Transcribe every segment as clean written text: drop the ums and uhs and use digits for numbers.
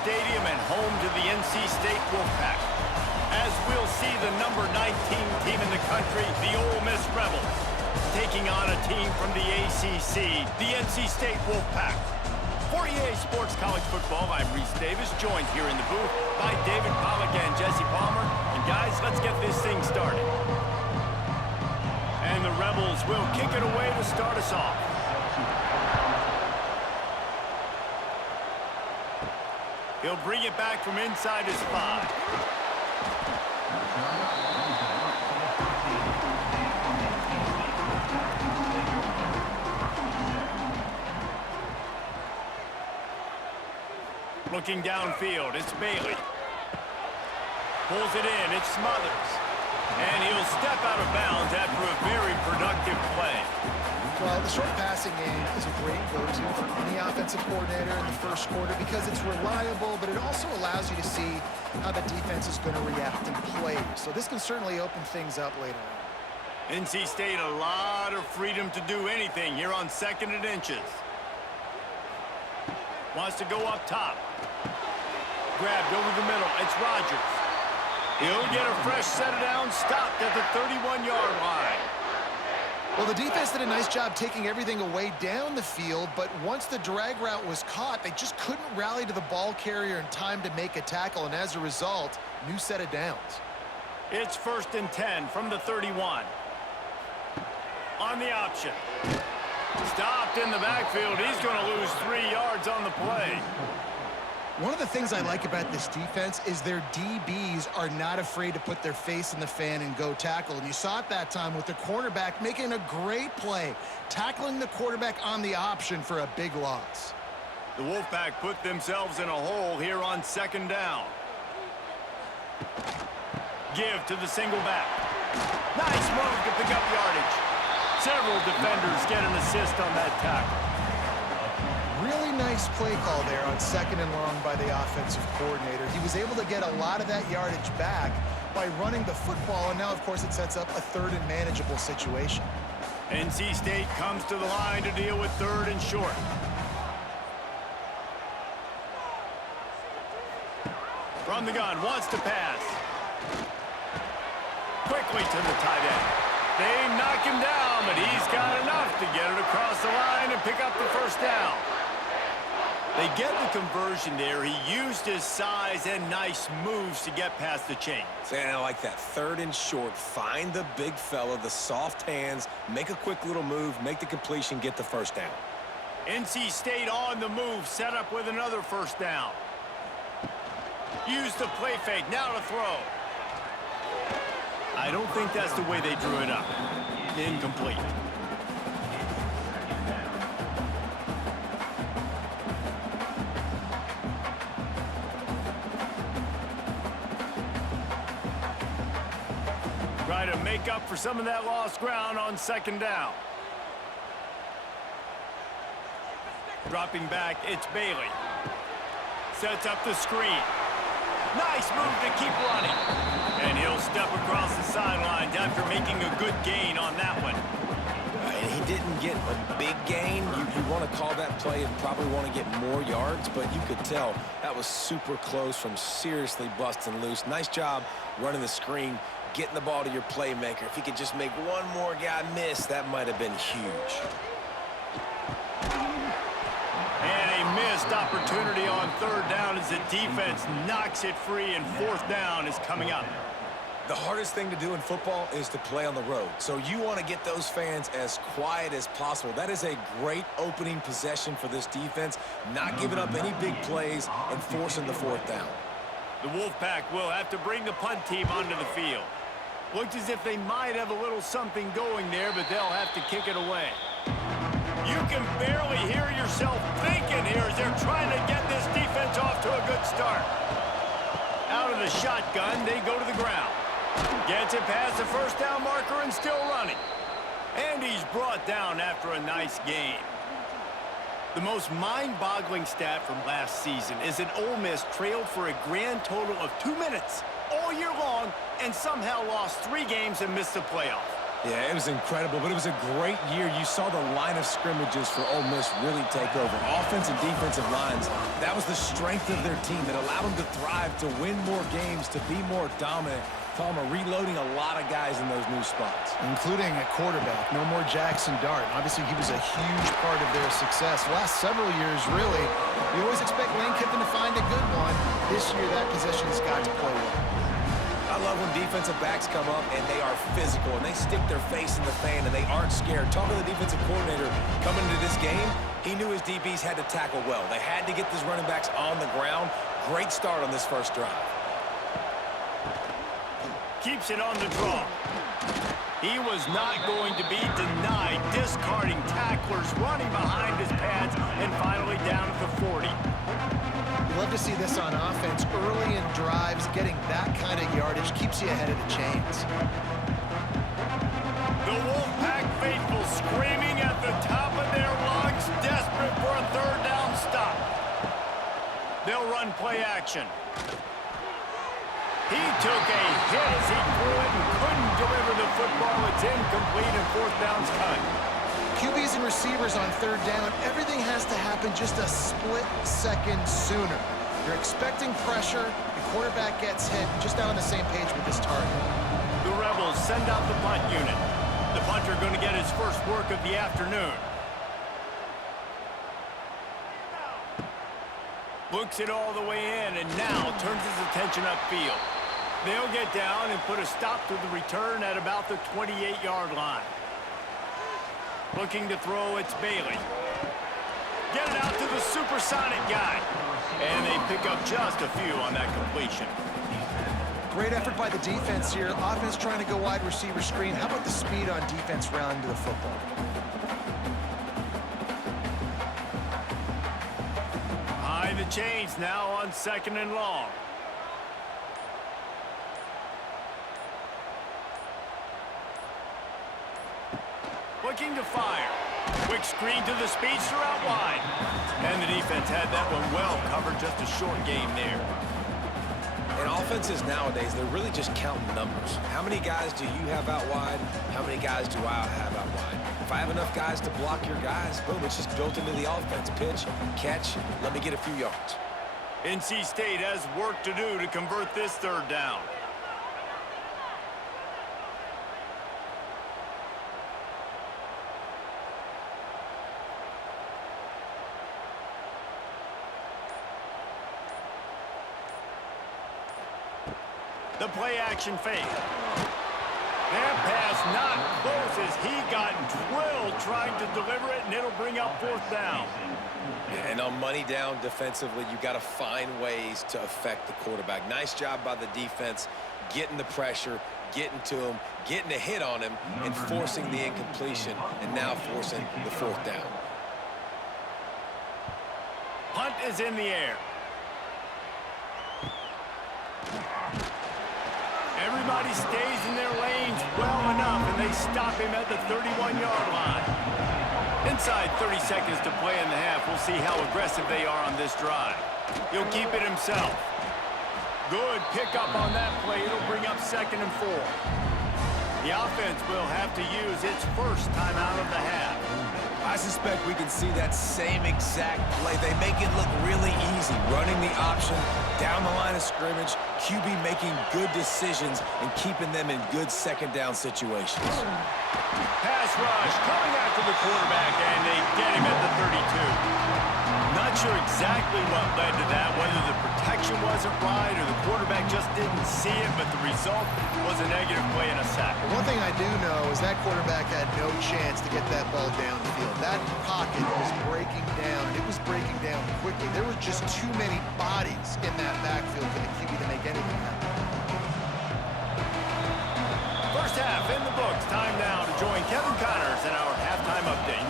Stadium and home to the NC State Wolfpack. As we'll see the number 19 team in the country, the Ole Miss Rebels, taking on a team from the ACC, the NC State Wolfpack. For EA Sports College Football, I'm Reese Davis, joined here in the booth by David Pollack and Jesse Palmer. And guys, let's get this thing started. And the Rebels will kick it away to start us off. He'll bring it back from inside his 5. Looking downfield, it's Bailey. Pulls it in, it's Smothers. And he'll step out of bounds after a very productive play. Well, the short passing game is a great go-to for any offensive coordinator in the first quarter because it's reliable, but it also allows you to see how the defense is going to react and play. So this can certainly open things up later on. NC State a lot of freedom to do anything here on 2nd and inches. Wants to go up top. Grabbed over the middle. It's Rogers. He'll get a fresh set of down, stopped at the 31-yard line. Well, the defense did a nice job taking everything away down the field, but once the drag route was caught, they just couldn't rally to the ball carrier in time to make a tackle, and as a result, new set of downs. It's 1st and 10 from the 31. On the option. Stopped in the backfield. He's going to lose 3 yards on the play. One of the things I like about this defense is their DBs are not afraid to put their face in the fan and go tackle. And you saw it that time with the cornerback making a great play, tackling the quarterback on the option for a big loss. The Wolfpack put themselves in a hole here on 2nd down. Give to the single back. Nice move to pick up yardage. Several defenders get an assist on that tackle. Really nice play call there on 2nd and long by the offensive coordinator. He was able to get a lot of that yardage back by running the football, and now, of course, it sets up a 3rd and manageable situation. NC State comes to the line to deal with 3rd and short. From the gun, wants to pass. Quickly to the tight end. They knock him down, but he's got enough to get it across the line and pick up the 1st down. They get the conversion there. He used his size and nice moves to get past the chains. And I like that 3rd and short. Find the big fella, the soft hands, make a quick little move, make the completion, get the 1st down. NC State on the move, set up with another 1st down. Use the play fake, now to throw. I don't think that's the way they drew it up. Incomplete. Try to make up for some of that lost ground on 2nd down. Dropping back, it's Bailey. Sets up the screen. Nice move to keep running. And he'll step across the sidelines after making a good gain on that one. And he didn't get a big gain. You want to call that play and probably want to get more yards, but you could tell that was super close from seriously busting loose. Nice job running the screen, getting the ball to your playmaker. If he could just make one more guy miss, that might have been huge. And a missed opportunity on 3rd down as the defense knocks it free, and 4th down is coming up. The hardest thing to do in football is to play on the road. So you want to get those fans as quiet as possible. That is a great opening possession for this defense, not giving up any big plays and forcing the 4th down. The Wolfpack will have to bring the punt team onto the field. Looks as if they might have a little something going there, but they'll have to kick it away. You can barely hear yourself thinking here as they're trying to get this defense off to a good start. Out of the shotgun, they go to the ground. Gets it past the 1st down marker and still running. And he's brought down after a nice gain. The most mind-boggling stat from last season is that Ole Miss trailed for a grand total of 2 minutes all year long and somehow lost 3 games and missed the playoff. Yeah, it was incredible, but it was a great year. You saw the line of scrimmages for Ole Miss really take over. Offense and defensive lines, that was the strength of their team that allowed them to thrive, to win more games, to be more dominant. Palmer reloading a lot of guys in those new spots. Including a quarterback. No more Jackson Dart. Obviously, he was a huge part of their success. Last several years, really, we always expect Lane Kiffin to find a good one. This year, that position's got to play well. I love when defensive backs come up and they are physical and they stick their face in the fan and they aren't scared. Talking to the defensive coordinator coming into this game, he knew his DBs had to tackle well. They had to get these running backs on the ground. Great start on this first drive. Keeps it on the draw. He was not going to be denied, discarding tacklers, running behind his pads, and finally down at the 40. You love to see this on offense. Early in drives, getting that kind of yardage keeps you ahead of the chains. The Wolfpack faithful screaming at the top of their lungs, desperate for a third down stop. They'll run play action. He took a hit as he threw it and couldn't deliver the football. It's incomplete and fourth down's cut. QBs and receivers on third down, everything has to happen just a split second sooner. You're expecting pressure, the quarterback gets hit, just not on the same page with this target. The Rebels send out the punt unit. The punter going to get his first work of the afternoon. Looks it all the way in and now turns his attention upfield. They'll get down and put a stop to the return at about the 28-yard line. Looking to throw, it's Bailey. Get it out to the supersonic guy. And they pick up just a few on that completion. Great effort by the defense here. Offense trying to go wide receiver screen. How about the speed on defense rounding to the football? High the chains now on second and long. Looking to fire. Quick screen to the speedster out wide. And the defense had that one well covered, just a short game there. And offenses nowadays, they're really just counting numbers. How many guys do you have out wide? How many guys do I have out wide? If I have enough guys to block your guys, boom, it's just built into the offense. Pitch, catch, let me get a few yards. NC State has work to do to convert this third down. The play-action fake. That pass not close as he got drilled trying to deliver it, and it'll bring up fourth down. And on money down defensively, you got to find ways to affect the quarterback. Nice job by the defense, getting the pressure, getting to him, getting a hit on him, and forcing the incompletion, and now forcing the fourth down. Punt is in the air. Everybody stays in their lanes well enough, and they stop him at the 31-yard line. Inside 30 seconds to play in the half. We'll see how aggressive they are on this drive. He'll keep it himself. Good pickup on that play. It'll bring up second and 4. The offense will have to use its first timeout of the half. I suspect we can see that same exact play. They make it look really easy, running the option down the line of scrimmage, QB making good decisions and keeping them in good second down situations. Pass rush coming after the quarterback, and they get him at the 32. Not sure exactly what led to that, whether the protection wasn't right or the quarterback just didn't see it, but the result was a negative play and a sack. One thing I do know is that quarterback had no chance to get that ball downfield. That pocket was breaking down, and it was breaking down quickly. There were just too many bodies in that backfield for the QB to make anything happen. First half in the books. Time now to join Kevin Connors in our halftime update.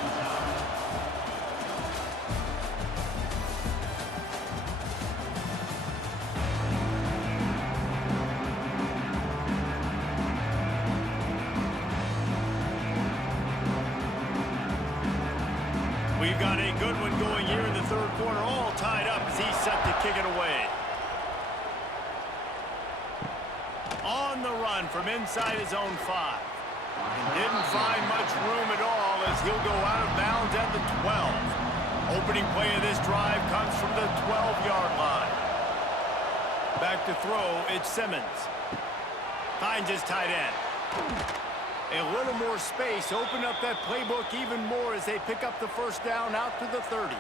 We've got a good one going here in the third quarter, all tied up as he's set to kick it away. On the run from inside his own 5. And didn't find much room at all as he'll go out of bounds at the 12. Opening play of this drive comes from the 12-yard line. Back to throw, it's Simmons. Finds his tight end. A little more space, open up that playbook even more as they pick up the first down out to the 30.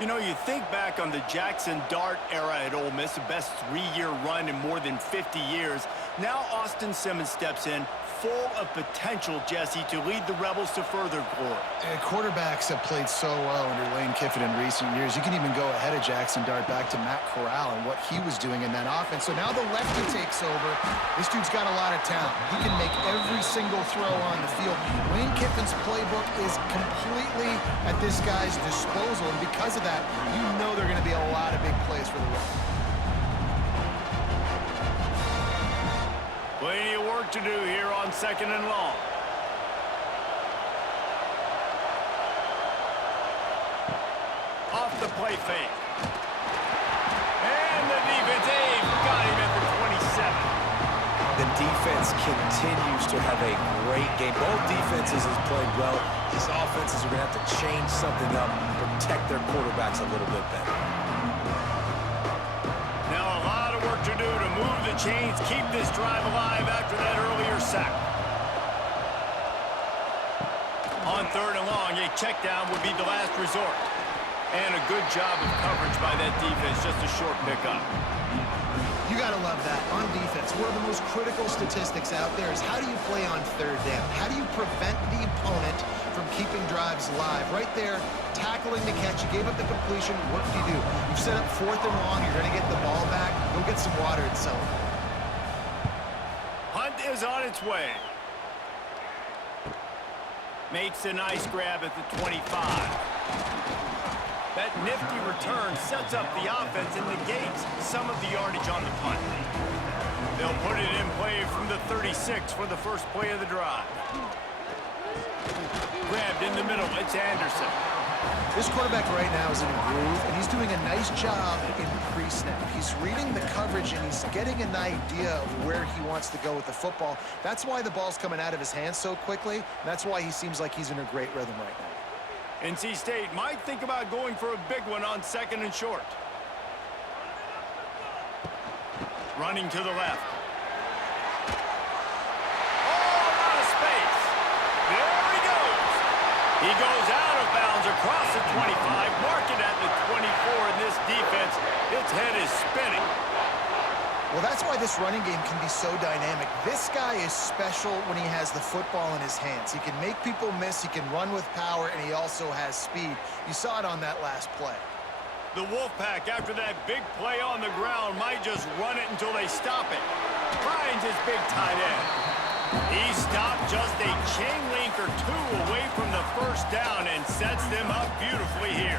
You know, you think back on the Jackson Dart era at Ole Miss, the best 3-year run in more than 50 years. Now Austin Simmons steps in, full of potential, Jesse, to lead the Rebels to further glory. Quarterbacks have played so well under Lane Kiffin in recent years. You can even go ahead of Jackson Dart back to Matt Corral and what he was doing in that offense. So now the lefty takes over. This dude's got a lot of talent. He can make every single throw on the field. Lane Kiffin's playbook is completely at this guy's disposal, and because of that, you know there are going to be a lot of big plays for the Rebels. Plenty of work to do here on 2nd and long. Off the play fake. And the defense, got him at the 27. The defense continues to have a great game. Both defenses have played well. These offenses are going to have to change something up, protect their quarterbacks a little bit better. Now a lot of work to do to move the chains, keep this drive alive after that earlier sack. On 3rd and long, a check down would be the last resort. And a good job of coverage by that defense, just a short pickup. You got to love that on defense. One of the most critical statistics out there is how do you play on 3rd down? How do you prevent the opponent from keeping drives alive? Right there, tackling the catch. You gave up the completion. What do? You've set up 4th and long. You're going to get the ball back. Go get some water and celebrate. Hunt is on its way. Makes a nice grab at the 25. That nifty return sets up the offense and negates some of the yardage on the punt. They'll put it in play from the 36 for the first play of the drive. Grabbed in the middle, it's Anderson. This quarterback right now is in a groove, and he's doing a nice job in pre-snap. He's reading the coverage, and he's getting an idea of where he wants to go with the football. That's why the ball's coming out of his hands so quickly. And that's why he seems like he's in a great rhythm right now. NC State might think about going for a big one on 2nd and short. Running to the left. Oh, a lot of space. There he goes. He goes out of bounds across the 25, marking at the 24 in this defense. Its head is spinning. Well, that's why this running game can be so dynamic. This guy is special when he has the football in his hands. He can make people miss, he can run with power, and he also has speed. You saw it on that last play. The Wolfpack, after that big play on the ground, might just run it until they stop it. Finds his big tight end. He stopped just a chain link or two away from the first down and sets them up beautifully here.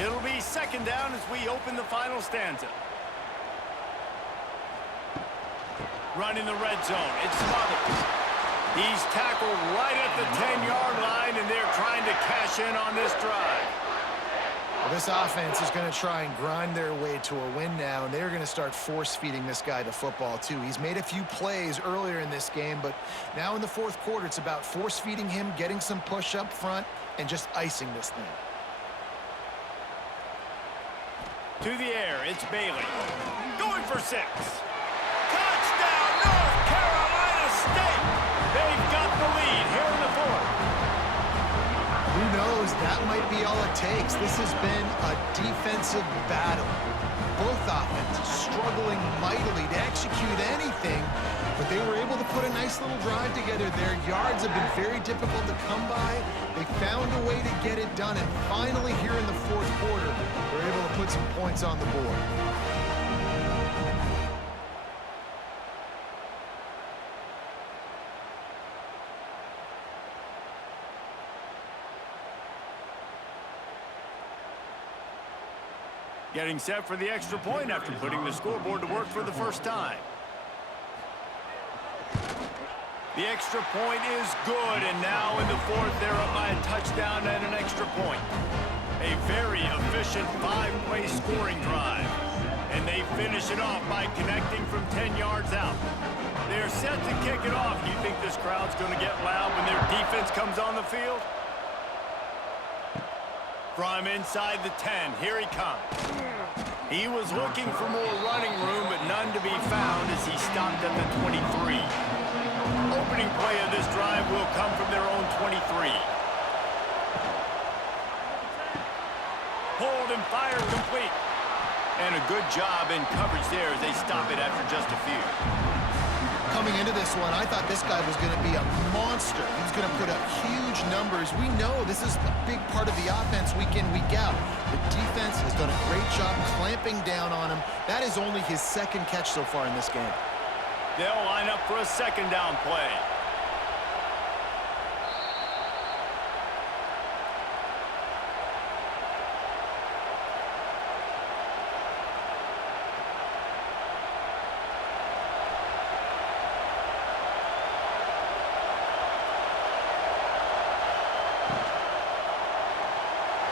It'll be 2nd down as we open the final stanza. Running the red zone, it's Smothers. He's tackled right at the 10-yard line, and they're trying to cash in on this drive. Well, this offense is going to try and grind their way to a win now, and they're going to start force-feeding this guy the football, too. He's made a few plays earlier in this game, but now in the 4th quarter, it's about force-feeding him, getting some push up front, and just icing this thing. To the air, it's Bailey. Going for 6. Touchdown, North Carolina State! They've got the lead here in the 4th. Who knows? That might be all it takes. This has been a defensive battle. Both offenses struggling mightily to execute anything, but they were able to put a nice little drive together. Their yards have been very difficult to come by. They found a way to get it done, and finally here in the 4th quarter, they're able to put some points on the board. Getting set for the extra point after putting the scoreboard to work for the first time. The extra point is good, and now in the fourth, they're up by a touchdown and an extra point. A very efficient 5-play scoring drive. And they finish it off by connecting from 10 yards out. They're set to kick it off. You think this crowd's going to get loud when their defense comes on the field? From inside the 10, here he comes. He was looking for more running room, but none to be found as he stopped at the 23. Opening play of this drive will come from their own 23. Hold and fire complete. And a good job in coverage there as they stop it after just a few. Coming into this one, I thought this guy was going to be a monster. He was going to put up huge numbers. We know this is a big part of the offense week in, week out. The defense has done a great job clamping down on him. That is only his second catch so far in this game. They'll line up for a second down play.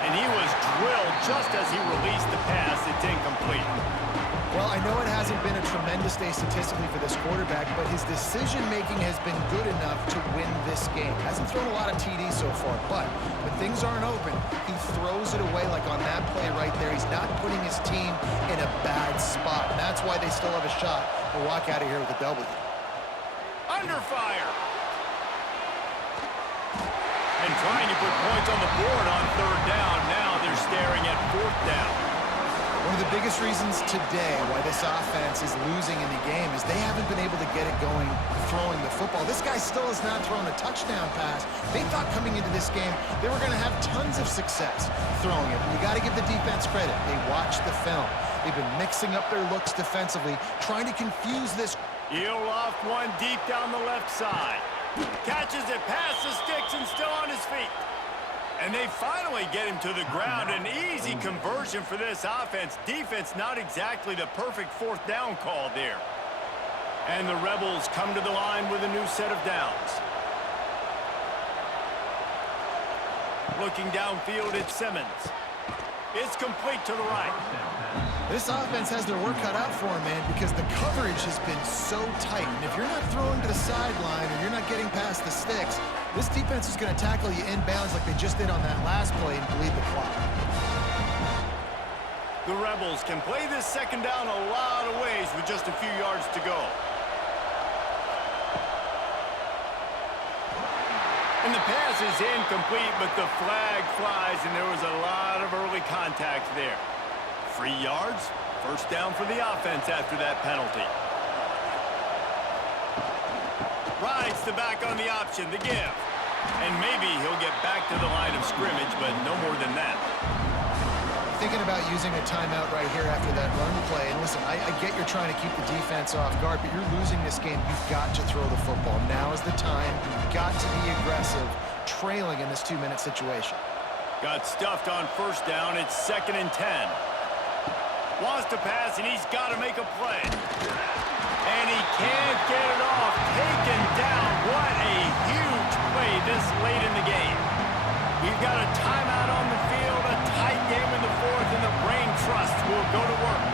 And he was drilled just as he released the pass. It's incomplete. Well, I know it hasn't been a tremendous day statistically for this quarterback, but his decision-making has been good enough to win this game. Hasn't thrown a lot of TDs so far, but when things aren't open, he throws it away like on that play right there. He's not putting his team in a bad spot. And that's why they still have a shot to walk out of here with a W. Under fire. And trying to put points on the board on third down. Now they're staring at fourth down. One of the biggest reasons today why this offense is losing in the game is they haven't been able to get it going throwing the football. This guy still has not thrown a touchdown pass. They thought coming into this game they were going to have tons of success throwing it. You got to give the defense credit. They watched the film. They've been mixing up their looks defensively, trying to confuse this. He'll loft one deep down the left side. Catches it past the sticks and still on his feet. And they finally get him to the ground. An easy conversion for this offense. Defense not exactly the perfect fourth down call there. And the Rebels come to the line with a new set of downs. Looking downfield at Simmons. It's complete to the right. This offense has their work cut out for them, man, because the coverage has been so tight. And if you're not throwing to the sideline or you're not getting past the sticks, this defense is going to tackle you inbounds like they just did on that last play and bleed the clock. The Rebels can play this second down a lot of ways with just a few yards to go. And the pass is incomplete, but the flag flies, and there was a lot of early contact there. 3 yards, first down for the offense after that penalty. Rides the back on the option, the give. And maybe he'll get back to the line of scrimmage, but no more than that. Thinking about using a timeout right here after that run play. And listen, I get you're trying to keep the defense off guard, but you're losing this game. You've got to throw the football. Now is the time. You've got to be aggressive, trailing in this 2-minute situation. Got stuffed on first down. It's 2nd and 10. Wants to pass, and he's got to make a play. And he can't get it off. Taken down. What a huge play this late in the game. We've got a timeout on the field, a tight game in the fourth, and the Brain Trust will go to work.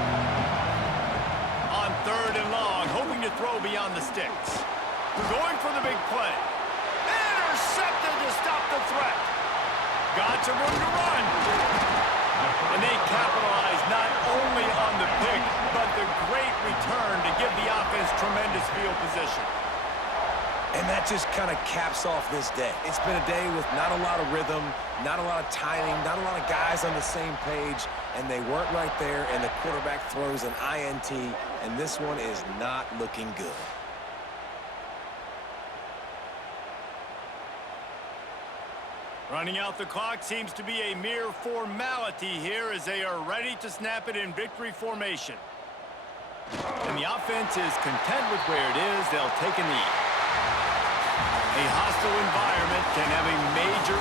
On 3rd and long, hoping to throw beyond the sticks. Going for the big play. Intercepted to stop the threat. Got some room to run. And they capitalize not only on the pick, but the great return to give the offense tremendous field position. And that just kind of caps off this day. It's been a day with not a lot of rhythm, not a lot of timing, not a lot of guys on the same page, and they weren't right there, and the quarterback throws an INT, and this one is not looking good. Running out the clock seems to be a mere formality here as they are ready to snap it in victory formation. And the offense is content with where it is. They'll take a knee. A hostile environment can have a major